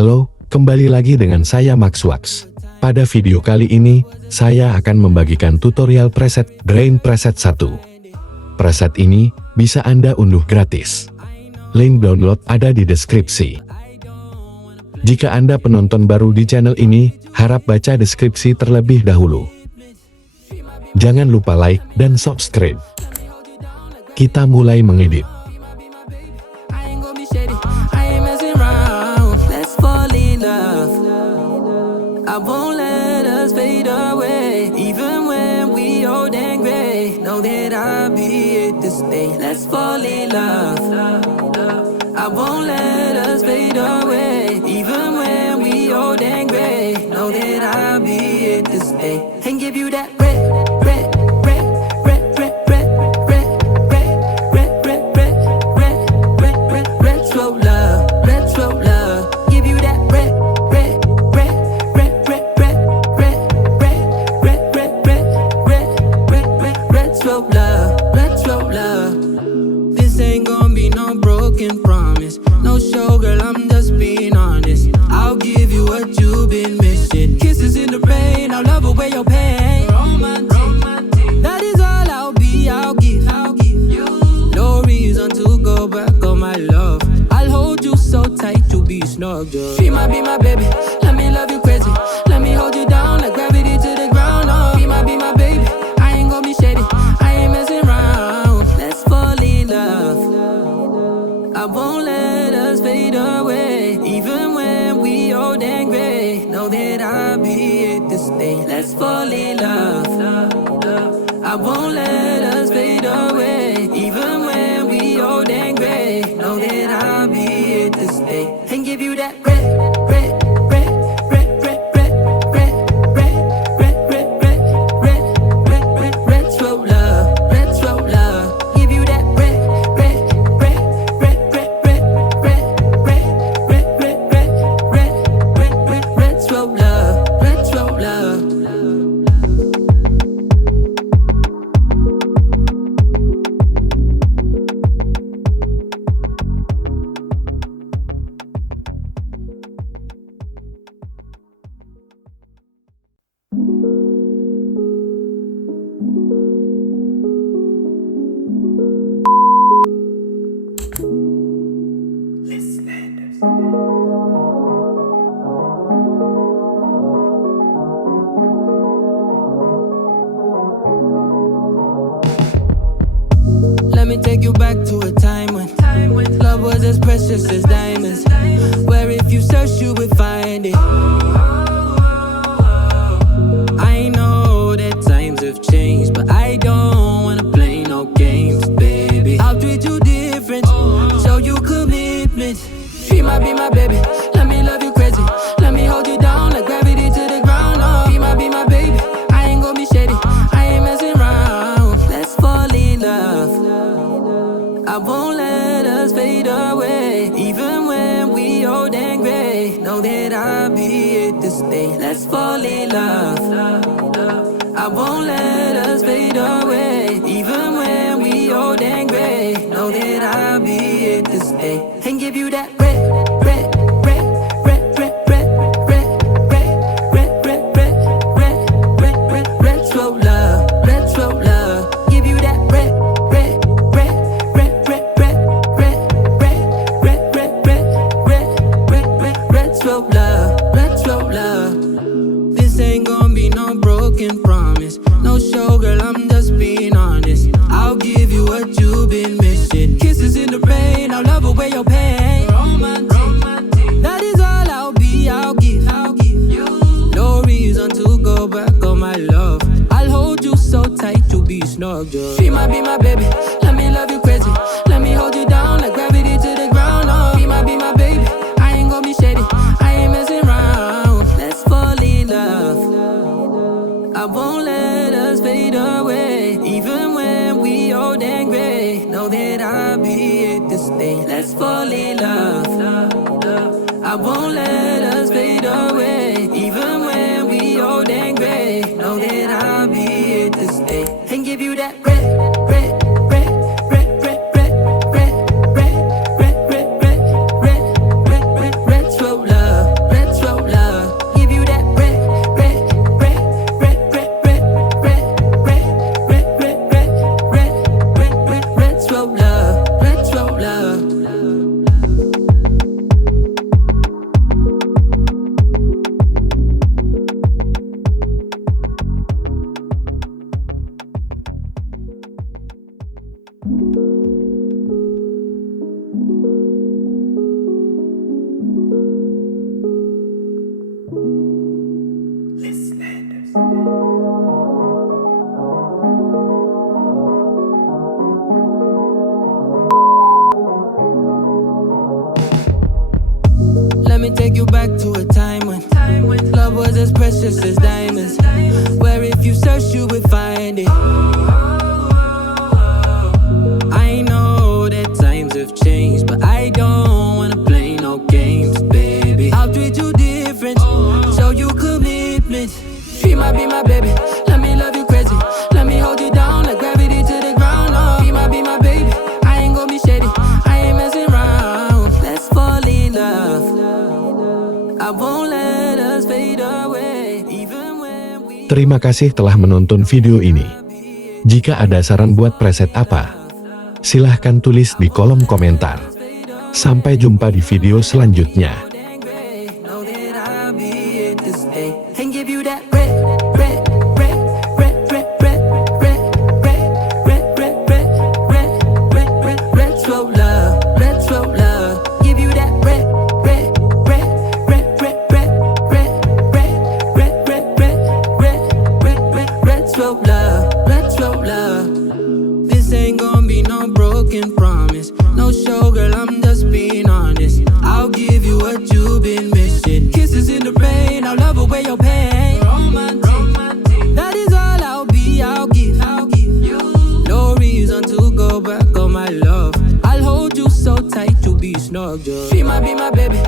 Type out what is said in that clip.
Halo, kembali lagi dengan saya Maxwax. Pada video kali ini, saya akan membagikan tutorial preset Drain Preset 1. Preset ini bisa Anda unduh gratis. Link download ada di deskripsi. Jika Anda penonton baru di channel ini, harap baca deskripsi terlebih dahulu. Jangan lupa like dan subscribe. Kita mulai mengedit. I won't let us fade away, even when we old and gray. Know that I'll be here to stay. Let's fall in love. I won't let us fade away, even when we old and gray. Know that I'll be here to stay and give you that red, red, red, red, red, red, red, red, red, red, red, red, red, red, retro love, retro love. Give you that red. Promise, no show, girl, I'm just being honest. I'll give you what you've been missing. Kisses in the rain, I'll love away your pain. Romantic, that is all I'll be, I'll give you. No reason to go back on my love. I'll hold you so tight, you'll be snug, just. She might be my baby, let me love you crazy. Let me hold you down like gravity to the ground. Oh, be my baby, I ain't gonna be shady, I ain't messing around. Let's fall in love. I won't let us fade away, even when we old and gray. Know that I'll be here to stay. Let's fall in love. I won't let us fade away, even when we old and gray. Know that I'll be here to stay and give you that red, red, red, red, red, red, red, red, red, red, red, red, red, red, retro love, retro love. Give you that red, red, red, red, red, red, red, red, red, red, red, red, red, red, retro love, retro love. Let me take you back to a time when love was as precious as diamonds, where if you search you would find it. I know that times have changed, but I don't wanna play no games, baby. I'll treat you different, show you commitment. She might be my baby, let me love you crazy. Let me hold you down like gravity to the ground. Oh, be my baby, I ain't gonna be shady, I ain't messing around. Let's fall in love. I won't let us fade away, even when we old and gray. Know that I'll be here to stay. Let's fall in love. I won't let us fade away, even when we old and gray. Know that I'll be here to stay and give you that red, red, red, red, red, red, red, red, red, red, red, red, red, red, retro love, retro love. Give you that red, red, red, red, red, red, red, red, red, red, red, red, red, red, retro love, retro love. This ain't gonna be no broken promise, no show, girl, I'm just being honest. I'll give you what you've been missing. Kisses in the rain, I'll love away your pain. Romantic, that is all I'll be, I'll give you. No reason to go back on my love. I'll hold you so tight, you'll be snug, just. She might be my baby, let me love you crazy. Let me hold you down like gravity to the ground. Oh, be my baby, I ain't gonna be shady, I ain't messing around. Let's fall in love. I won't let us fade away, even when we old and gray. Know that I'll be here to stay. Let's fall in love. I won't let us fade away, even when we old and gray. Know that I'll be here to stay and give you that red, red, red, red, red, red, red, red, red, red, red, red, red, red, retro love. be my baby. Let me love you crazy. Let me hold you down like gravity to the ground. Oh, be my baby. I ain't gonna be shady. I ain't messing around. Let's fall in love. I won't let us fade away. Even when we... Terima kasih telah menonton video ini. Jika ada saran buat preset apa, silahkan tulis di kolom komentar. Sampai jumpa di video selanjutnya. Know that I'll be here to stay and give you that red, red, red, red, red, red, red, red, red, red, red, red, red, red, retro love, retro love. Give you that red, red, red, red, red, red, red, red, red, red, red, red, red, red, retro love, retro love. This ain't gonna be no broken promise. No show, girl, I'm just being honest. I'll give you what you've been missing. Kisses in the rain, I'll love away your pain. Romantic, that is all I'll be, I'll give you. No reason to go back on my love. I'll hold you so tight, you'll be snug, just. She might be my baby.